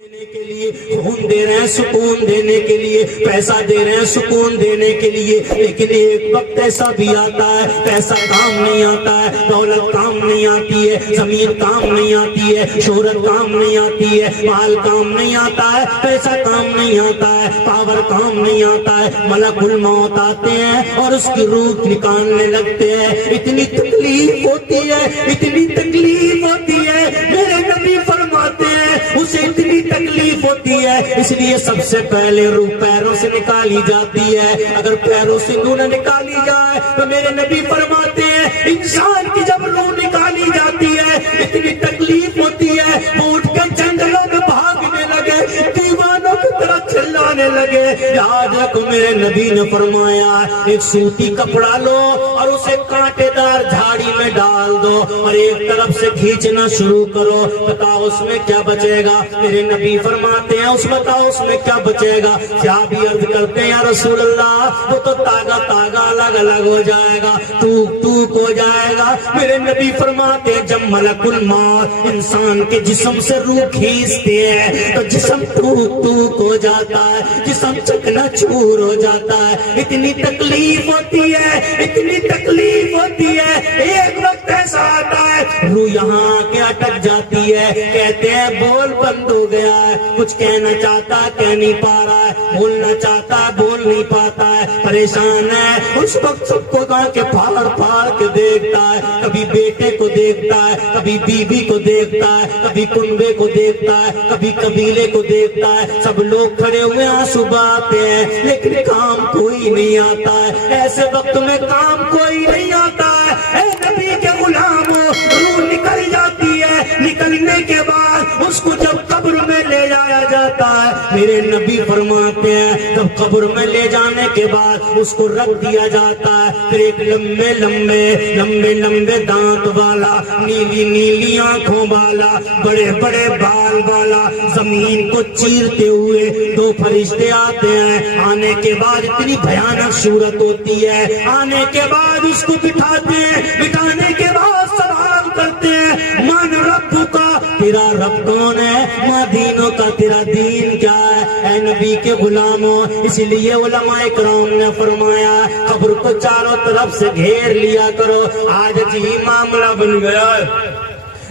دینے کے لیے خون دے رہے ہیں سکون دینے کے لیے، پیسہ دے رہے ہیں سکون دینے کے لیے، لیکن ایک وقت ایسا بھی آتا ہے پیسہ کام نہیں آتا ہے، دولت کام نہیں آتی ہے، زمین کام نہیں آتی ہے، شہرت کام نہیں آتی ہے، مال کام نہیں آتا ہے، پیسہ کام نہیں آتا ہے، پاور کام نہیں آتا ہے، ملک الموت آتے ہیں اور اس کی روح نکالنے لگتے ہیں۔ اتنی تکلیف ہوتی ہے، اتنی تکلیف ہوتی ہے، میرے نبی فرماتے ہیں اسے اتنی تکلیف ہوتی ہے، اس لیے سب سے پہلے روح پیروں سے نکالی جاتی ہے۔ اگر پیروں سے روح نہ نکالی جائے تو میرے نبی فرماتے ہیں انسان کی جب روح نکالی جاتی ہے اتنی تکلیف ہوتی ہے، وہ اٹھ کے جنگلوں میں بھاگنے لگے، دیوانوں کی طرح چلانے لگے۔ یاد رکھو میرے نبی نے فرمایا ایک سوتی کپڑا لو اور اسے کانٹے دار جھاڑی میں ڈال دو اور ایک طرف سے کھینچنا شروع کرو، بتاؤ اس میں کیا بچے گا؟ میرے نبی فرماتے ہیں اس بتاؤ اس میں کیا بچے گا؟ صحابی عرض کرتے ہیں یا رسول اللہ وہ تو تاگا تاگا الگ الگ ہو جائے گا، ٹوک ٹوک ہو جائے گا۔ میرے نبی فرماتے ہیں جب ملک الموت انسان کے جسم سے روح کھینچتے ہیں تو جسم ٹوک ٹوک ہو جاتا ہے، جسم چکنا چور ہو جاتا ہے، اتنی تکلیف ہوتی ہے، اتنی تکلیف ہوتی ہے۔ ایک وقت ایسا آتا ہے روح یہاں آ کے اٹک جاتی ہے، کہتے ہیں بول بند ہو گیا ہے، کچھ کہنا چاہتا کہہ نہیں پا رہا ہے، بولنا چاہتا بول نہیں پاتا ہے، پریشان ہے۔ اس وقت سب کو گا کے پھاڑ پھاڑ کے دیکھتا ہے، کبھی بیٹے کو دیکھتا ہے، کبھی بیوی کو دیکھتا ہے، کبھی کنبے کو دیکھتا ہے، کبھی قبیلے کو دیکھتا ہے، سب لوگ کھڑے ہوئے آنسو بہاتے ہیں لیکن کام کوئی نہیں آتا ہے۔ ایسے وقت میں کام کوئی نہیں آتا ہے، اے نبی کے غلاموں روح نکل جاتی ہے، نکلنے کے بعد اس کو جب قبر میں لے جایا جاتا ہے میرے نبی فرماتے ہیں جب قبر میں لے جانے کے بعد اس کو رکھ دیا جاتا ہے، پھر ایک لمبے لمبے لمبے لمبے دانت والا، نیلی نیلی آنکھوں والا، بڑے بڑے بال والا، زمین کو چیرتے ہوئے دو فرشتے آتے ہیں۔ آنے کے بعد اتنی بھیانک صورت ہوتی ہے، آنے کے بعد اس کو بٹھاتے ہیں، بٹھانے کے بعد سوال کرتے ہیں من ربو کا، تیرا رب کون ہے؟ ماں دینوں کا، تیرا دین کیا ہے؟ اے نبی کے غلاموں اس لیے علماء کرام نے فرمایا قبر کو چاروں طرف سے گھیر لیا کرو۔ آج جی معاملہ بن گیا ہے،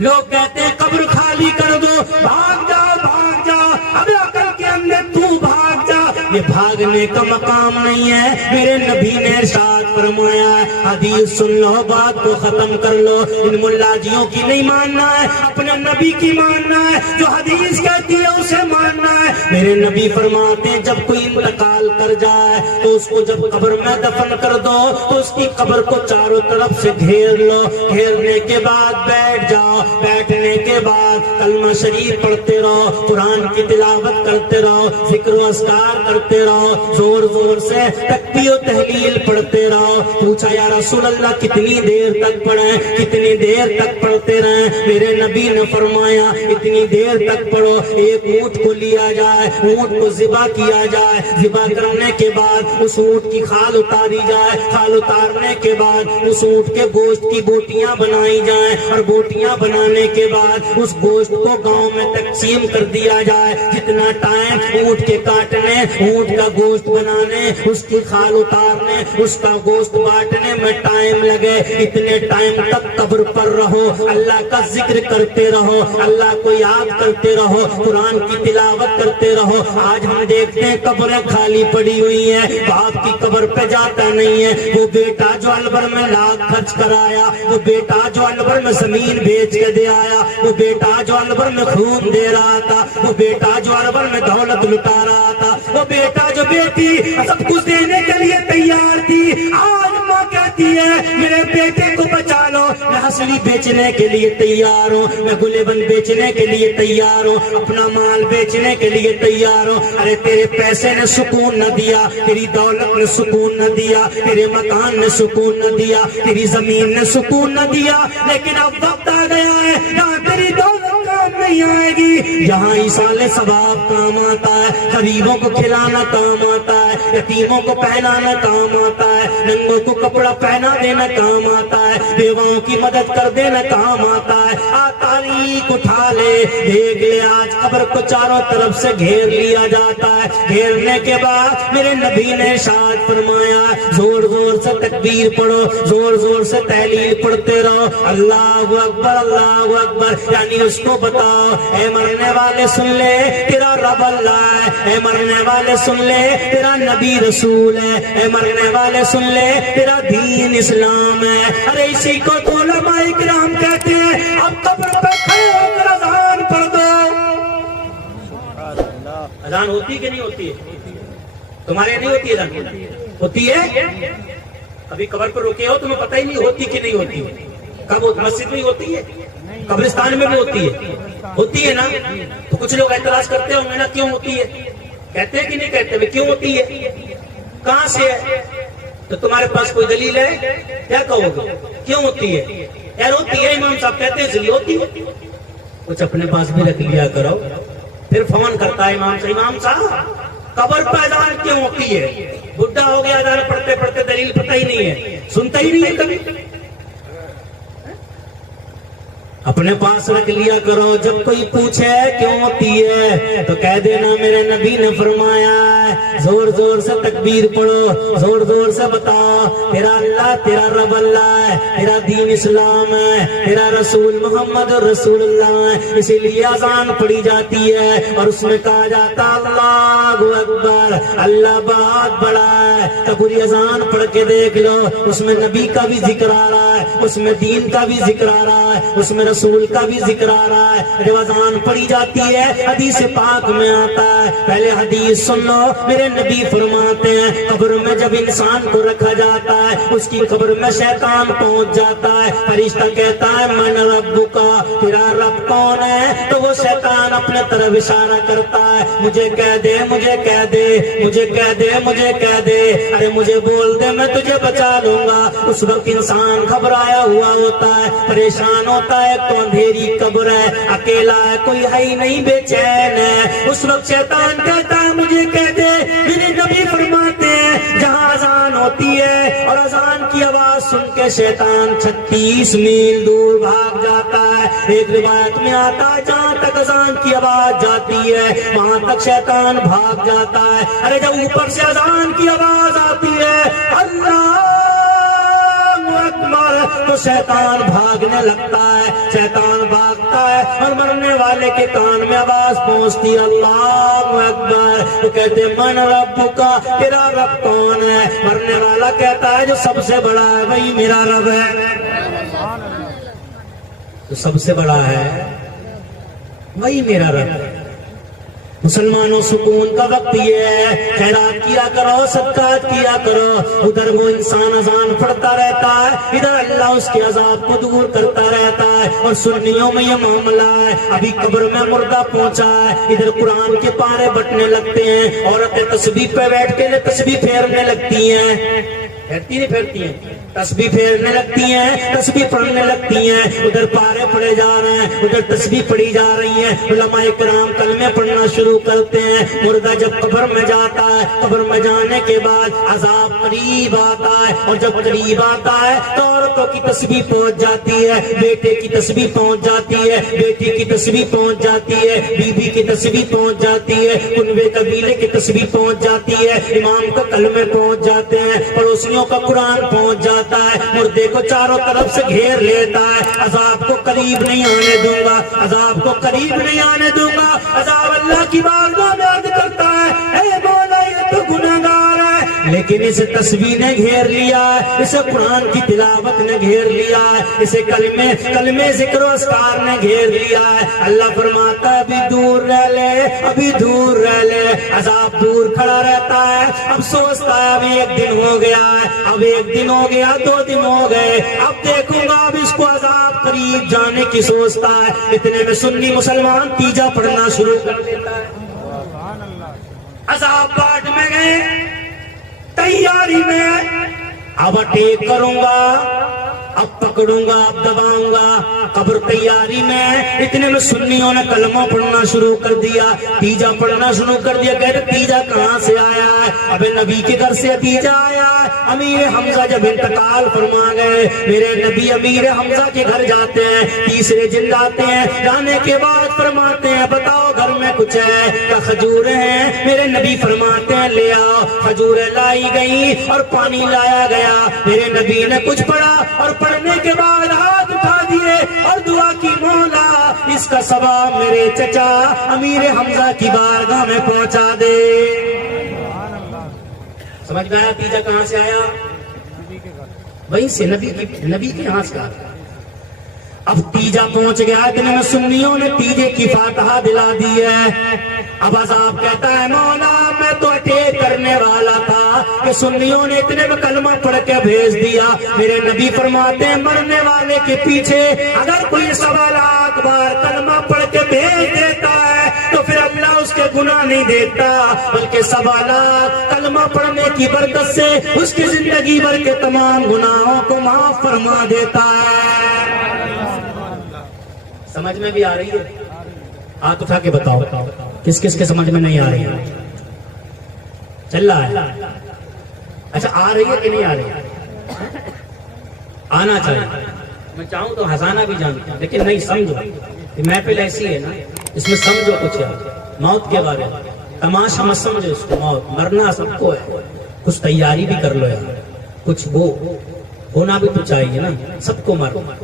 لوگ کہتے ہیں قبر خالی کر دو، بھاگ جاؤ بھاگ جاؤ، ابے عقل کے اندر تو بھاگ جا، یہ بھاگنے کا مقام نہیں ہے۔ میرے نبی نے ارشاد فرمایا حدیث سن لو بات کو ختم کر لو، ان ملا جیوں کی نہیں ماننا ہے، اپنے نبی کی ماننا ہے، جو حدیث کہتی ہے اسے ماننا ہے۔ میرے نبی فرماتے ہیں جب کوئی انتقال کر جائے تو اس کو جب قبر میں دفن کر دو تو اس کی قبر کو چاروں طرف سے گھیر لو، گھیرنے کے بعد بیٹھ جاؤ، بیٹھنے کے بعد کلمہ شریف پڑھتے رہو، قرآن کی تلاوت کرتے رہو، ذکر و اذکار کرتے رہو، زور زور سے تکبیر و تحلیل پڑھتے رہو۔ پوچھا یا رسول اللہ کتنی دیر تک پڑھیں، کتنی دیر تک پڑھتے رہیں؟ میرے نبی نے فرمایا اتنی دیر تک پڑھو ایک اونٹ کو لیا جائے، اونٹ کو ذبح کیا جائے، ذبح کرنے کے بعد اس اونٹ کی کھال اتاری جائے، کھال اتارنے کے بعد اس اونٹ کے گوشت کی بوٹیاں بنائی جائیں اور بوٹیاں بنانے کے بعد اس گوشت کو گاؤں میں تقسیم کر دیا جائے۔ جتنا ٹائم اونٹ کے کاٹنے، اونٹ کا گوشت بنانے، اس کی کھال اتارنے، اس کا گوشت بانٹنے میں ٹائم لگے، اتنے ٹائم تک قبر پر رہو، اللہ کا ذکر کرتے رہو، اللہ کو یاد کرتے رہو، قرآن کی تلاوت کرتے رہو۔ آج ہم دیکھتے ہیں قبریں خالی پڑی ہوئی ہیں، باپ کی قبر پہ جاتا نہیں ہے، وہ بیٹا جو البر میں لاکھ خرچ کرایا، وہ بیٹا جو البر میں زمین بیچ کے دے آیا، وہ بیٹا جو البر میں خون دے رہا تھا، وہ بیٹا جو البر میں دولت لٹا رہا تھا، وہ بیٹا جو بیٹی سب کچھ دینے کے لیے تیار تھی، آج ماں کہتی ہے میرے بیٹے کو بچا لو، میں ہنسلی بیچنے کے لیے تیار ہوں، میں گلے بند بیچنے کے لیے تیار ہوں، اپنا مال بیچنے کے لیے تیار ہوں۔ ارے تیرے پیسے نے سکون نہ دیا، تیری دولت نے سکون نہ دیا، تیرے مکان نے سکون نہ دیا، تیری زمین نے سکون نہ دیا، لیکن اب وقت آ گیا ہے جہاں تیری دولت کام نہیں نہیں آئے گی جہاں ایصال ثواب کام آتا ہے، غریبوں کو کھلانا کام آتا ہے، یتیموں کو پہنانا کام آتا ہے، ننگوں کو کپڑا پہنا دینا کام آتا ہے، بیواؤں کی مدد کر دینا کام آتا ہے۔ تاریخ اٹھا لے، دیکھ لے آج قبر کو چاروں طرف سے گھیر لیا جاتا ہے، گھیرنے کے بعد میرے نبی نے ارشاد فرمایا زور زور سے تکبیر پڑھو، زور زور سے تحلیل پڑھتے رہو، اللہ اکبر اللہ اکبر، یعنی اس کو بتاؤ اے مرنے والے سن لے تیرا رب اللہ ہے، اے مرنے والے سن لے تیرا نبی رسول ہے، اے مرنے والے سن لے تیرا دین اسلام ہے۔ ارے اسی کو تو علماء کرام کہتے ہیں اب قبر پہ کھڑے ہو کر اذان پڑھ دو۔ اذان ہوتی کہ نہیں ہوتی ہے؟ تمہارے نہیں ہوتی اذان؟ ہوتی ہے؟ ابھی قبر پر رکے ہو تمہیں پتہ ہی نہیں ہوتی کہ نہیں ہوتی؟ کب مسجد میں ہوتی ہے، قبرستان میں بھی ہوتی ہے، ہوتی ہے نا؟ تو کچھ لوگ اعتراض کرتے ہوں گے نا کیوں ہوتی ہے، کہتے ہیں کہ نہیں کہتے ہیں کیوں ہوتی ہے، کہاں سے ہے؟ تو تمہارے پاس کوئی دلیل ہے؟ کیا کہو گے کیوں ہوتی ہے؟ یار ہوتی ہے، امام صاحب کہتے ہیں اس لیے ہوتی ہے۔ کچھ اپنے پاس بھی رکھ لیا کرو، پھر فون کرتا ہے امام صاحب قبر پہ اذان کیوں ہوتی ہے؟ بڈھا ہو گیا اذان پڑھتے پڑھتے دلیل پتہ ہی نہیں ہے، سنتا ہی نہیں ہے کبھی۔ اپنے پاس رکھ لیا کرو، جب کوئی پوچھے کیوں ہوتی ہے تو کہہ دینا میرے نبی نے فرمایا ہے، زور زور سے تکبیر پڑھو، زور زور سے بتاؤ تیرا اللہ تیرا رب اللہ ہے، تیرا دین اسلام ہے، تیرا رسول محمد رسول اللہ ہے۔ اسی لیے اذان پڑھی جاتی ہے اور اس میں کہا جاتا اللہ اکبر، اللہ بہت بڑا ہے۔ تو پوری اذان پڑھ کے دیکھ لو، اس میں نبی کا بھی ذکر آ رہا ہے، اس میں دین کا بھی ذکر آ رہا ہے، اس میں رسول کا بھی ذکر آ رہا ہے۔ جب اذان پڑھی جاتی ہے حدیث پاک میں آتا ہے، پہلے حدیث سن لو، میرے نبی فرماتے ہیں قبر میں جب انسان کو رکھا جاتا ہے اس کی قبر میں شیطان پہنچ جاتا ہے، فرشتہ کہتا ہے من ربک، تیرا رب کون ہے؟ تو وہ شیطان اپنے طرف اشارہ کرتا ہے مجھے کہہ دے مجھے کہہ دے مجھے کہہ دے مجھے کہہ دے، ارے مجھے بول دے میں تجھے بچا لوں گا۔ اس وقت انسان گھبرایا ہوا ہوتا ہے، پریشان ہوتا ہے، تو اندھیری قبر ہے، اکیلا ہے، کوئی ہے ہی نہیں، بے چین ہے۔ اس وقت شیطان کہتا ہے مجھے کہہ دے، میرے نبی فرماتے ہیں جہاں اذان ہوتی ہے اور اذان کی آواز سن کے شیطان 36 میل دور بھاگ جاتا ہے۔ ایک روایت میں آتا ہے جہاں تک اذان کی آواز جاتی ہے وہاں تک شیطان بھاگ جاتا ہے۔ ارے جب اوپر سے اذان کی آواز آتی ہے اللہ اکبر تو شیطان بھاگنے لگتا ہے، شیطان بھاگتا ہے اور مرنے والے کے کان میں آواز پہنچتی ہے اللہ اکبر، تو کہتے من ربک، تیرا رب کون ہے؟ مرنے والا کہتا ہے جو سب سے بڑا ہے وہی میرا رب ہے، جو سب سے بڑا ہے وہی میرا رب ہے۔ مسلمانوں سکون کا وقت یہ ہے، خیرات کیا کرو، صدقات کیا کرو۔ ادھر وہ انسان اذان پڑھتا رہتا ہے، ادھر اللہ اس کے عذاب کو دور کرتا رہتا ہے۔ اور سنیوں میں یہ معاملہ ہے، ابھی قبر میں مردہ پہنچا ہے، ادھر قرآن کے پارے بٹنے لگتے ہیں، عورتیں تسبیح پہ بیٹھ کے تسبیح پھیرنے لگتی ہیں، پھیرتی نہیں پھیرتی ہیں، تسبیح پھیرنے لگتی ہیں، تسبیح پڑھنے لگتی ہیں، ادھر پارے پڑھے جا رہے ہیں، ادھر تسبیح پڑھی جا رہی ہیں، علماء کرام کلمے پڑھنا شروع کرتے ہیں۔ مردہ جب قبر میں جاتا ہے، قبر میں جانے کے بعد عذاب قریب آتا ہے، اور جب قریب آتا ہے تو عورتوں کی تسبیح پہنچ جاتی ہے، بیٹے کی تسبیح پہنچ جاتی ہے، بیٹی کی تسبیح پہنچ جاتی ہے، بیوی کی تسبیح پہنچ جاتی ہے، کنوے قبیلے کی تسبیح پہنچ جاتی ہے، امام کو کلمے پہنچ جاتے ہیں، پڑوسیوں کا قرآن پہنچ جاتا ہے۔ مردے کو چاروں طرف سے گھیر لیتا ہے، عذاب کو قریب نہیں آنے دوں گا، عذاب کو قریب نہیں آنے دوں گا۔ عذاب اللہ کی بارگاہ میں عرض کرتا ہے اے مولا یہ تو گنہگار ہے، لیکن اسے تسبیح نے گھیر لیا ہے، اسے قرآن کی تلاوت نے گھیر لیا ہے، اسے کلمے ذکر و اذکار نے گھیر لیا ہے۔ اللہ فرماتا ہے ابھی دور رہ لے، ابھی دور رہ لے۔ عذاب دور کھڑا رہتا ہے، اب سوچتا ہے ابھی ایک دن ہو گیا ہے، اب ایک دن ہو گیا، 2 دن ہو گئے، اب دیکھوں گا، اب اس کو عذاب قریب جانے کی سوچتا ہے۔ اتنے میں سنی مسلمان تیجا پڑھنا شروع کر دیتا ہے۔ عذاب باٹ میں گئے، تیاری میں اب اٹیک کروں گا، اب پکڑوں گا، اب دباؤں گا۔ قبر تیاری میں اتنے میں سنیوں نے کلمہ پڑھنا شروع کر دیا، تیجا پڑھنا شروع کر دیا۔ کہتے تیجا کہاں سے آیا ہے؟ ابے نبی کے گھر سے تیجا آیا ہے۔ امیر حمزہ جب انتقال فرما گئے، میرے نبی امیر حمزہ کے گھر جاتے ہیں، تیسرے دن جاتے ہیں، جانے کے بعد فرماتے ہیں بتاؤ گھر میں کچھ ہے؟ کیا کھجوریں ہیں؟ میرے نبی فرماتے ہیں لے آؤ۔ کھجوریں لائی گئی اور پانی لایا گیا۔ میرے نبی نے کچھ پڑھا اور پڑھنے کے بعد ہاتھ اٹھا دیے اور دعا کی، مولا اس کا ثواب میرے چچا امیر حمزہ کی بارگاہ میں پہنچا دے۔ سمجھ گیا تیجا کہاں سے آیا؟ وہیں سے نبی کے یہاں سے آیا۔ اب تیجا پہنچ گیا، اتنے میں سنیوں نے تیجے کی فاتحہ دلا دی ہے۔ اب عذاب کہتا ہے مولا میں تو اٹیک کرنے والا تھا کہ سنیوں نے اتنے میں کلمہ پڑھ کے بھیج دیا۔ میرے نبی فرماتے ہیں مرنے والے کے پیچھے اگر کوئی 1.25 لاکھ بار کلمہ پڑھ کے بھیج دیتا ہے تو پھر اللہ اس کے گناہ نہیں دیتا، بلکہ 1.25 لاکھ کلمہ پڑھنے کی برکت سے اس کی زندگی بھر کے تمام گناہوں کو معاف فرما دیتا ہے۔ سمجھ میں بھی آ رہی ہے؟ ہاتھ اٹھا کے بتاؤ کس کس کے سمجھ میں نہیں آ رہی ہے؟ چل رہا ہے؟ اچھا آ رہی ہے کہ نہیں آ رہی ہے؟ آنا چاہیے، میں چاہوں تو ہنسانا بھی جانتا ہوں لیکن نہیں، سمجھو محفل ایسی ہے نا، اس میں سمجھو کچھ ہے موت کے بارے میں، تماشا مت سمجھو اس کو، موت مرنا سب کو ہے، کچھ تیاری بھی کر لو یار، کچھ وہ ہونا بھی تو چاہیے نا، سب کو مرنا۔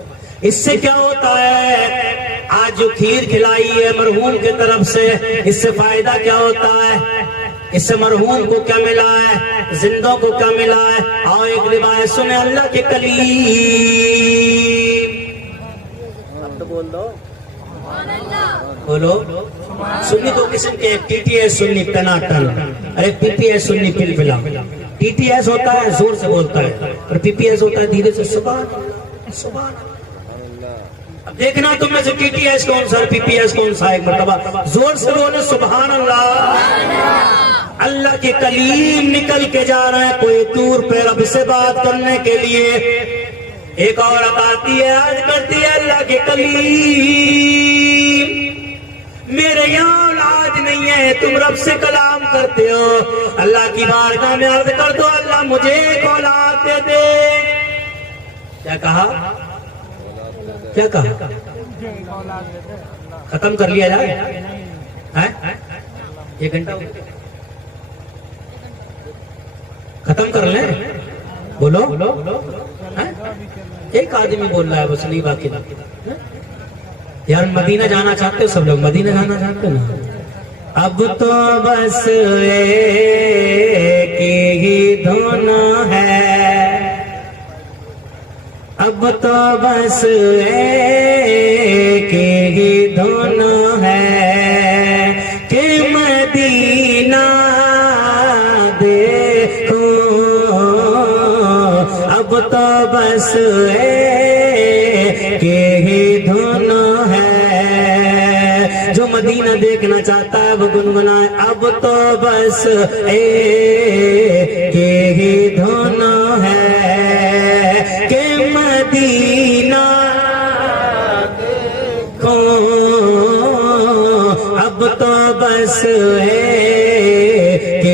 اس سے کیا ہوتا ہے؟ آج جو کھیر کھلائی ہے مرحوم کی طرف سے، اس سے فائدہ کیا ہوتا ہے؟ اس سے مرحوم کو کیا ملا ہے؟ زندوں کو کیا ملا ہے؟ آؤ ایک روایت سنیں اللہ کے کلیم، اب تو بول دو، بولو۔ سنی دو قسم کے، ایک ٹی ٹی ایس سنی ٹناٹن اور ایک پی پی ایس سنی پل پلا۔ ٹی ٹی ایس ہوتا ہے زور سے بولتا ہے اور پی پی ایس ہوتا ہے دھیرے سے، سبحان اللہ سبحان اللہ۔ اب دیکھنا تم میں سے ٹی ٹی ایس کون سا ہے، پی پی ایس کون سا ہے، ایک مرتبہ زور سے بولے سبحان اللہ۔ اللہ کے کلیم نکل کے جا رہے ہیں کوئی دور پہ رب سے بات کرنے کے لیے، ایک عورت آتی ہے عرض کرتی ہے اللہ کے کلیم میرے یہاں اولاد نہیں ہے، تم رب سے کلام کرتے ہو، اللہ کی بارگاہ میں عرض کر دو اللہ مجھے ایک اولاد دے دے۔ کیا کہا؟ کیا کہا؟ ختم کر لیا جائے؟ 1 گھنٹہ ختم کر لیں؟ بولو۔ ایک آدمی بول رہا ہے بس، نہیں باقی یار مدینہ جانا چاہتے ہو سب لوگ؟ مدینہ جانا چاہتے ہو نا؟ اب تو بس ایک ہی دھن ہے، اب تو بس ایک ہی دھن ہے کہ مدینہ دیکھو، اب تو بس ایک ہی دھن ہے، جو مدینہ دیکھنا چاہتا ہے وہ گنگنائے اب تو بس ایک ہی دھن ہے کہ مدینہ دیکھو، اب تو بس ایک